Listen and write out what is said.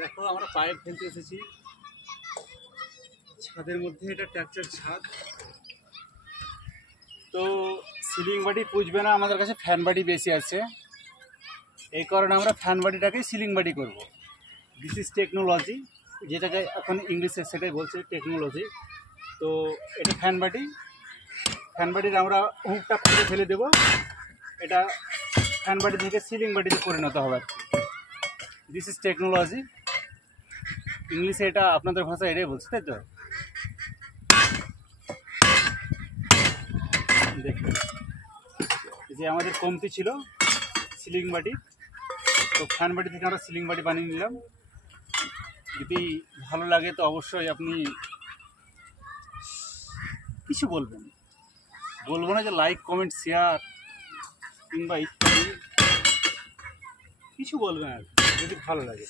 দেখো আমরা পাইপ ফেলতে এসেছি ছাদের মধ্যে। এটা ট্যাকচার ছাদ, তো সিলিং বাড়ি পুজবে না, আমাদের কাছে ফ্যান বাড়ি বেশি আছে। এই কারণে আমরা ফ্যান বাড়িটাকেই সিলিং বাড়ি করব। দিস ইজ টেকনোলজি, যেটাকে এখন ইংলিশে সেটাই বলছে টেকনোলজি। তো এটা ফ্যান বাড়ি, ফ্যান বাড়ির আমরা হুকটা খুলে ফেলে দেবো। এটা ফ্যান বাড়ি থেকে সিলিং বাড়িতে পরিণত হবে। দিস ইজ টেকনোলজি, ইংলিশে এটা আপনাদের ভাষা এটাই বলছে, তাই তো? দেখুন, যে আমাদের কমতি ছিল সিলিং বাড়ি, তো ফ্যান বাড়ি থেকে আমরা সিলিং বাড়ি বানিয়ে নিলাম। যদি ভালো লাগে তো অবশ্যই আপনি কিছু বলবেন, বলবো না যে লাইক কমেন্ট শেয়ার কিংবা ইত্যাদি কিছু বলবেন আর যদি ভালো লাগে।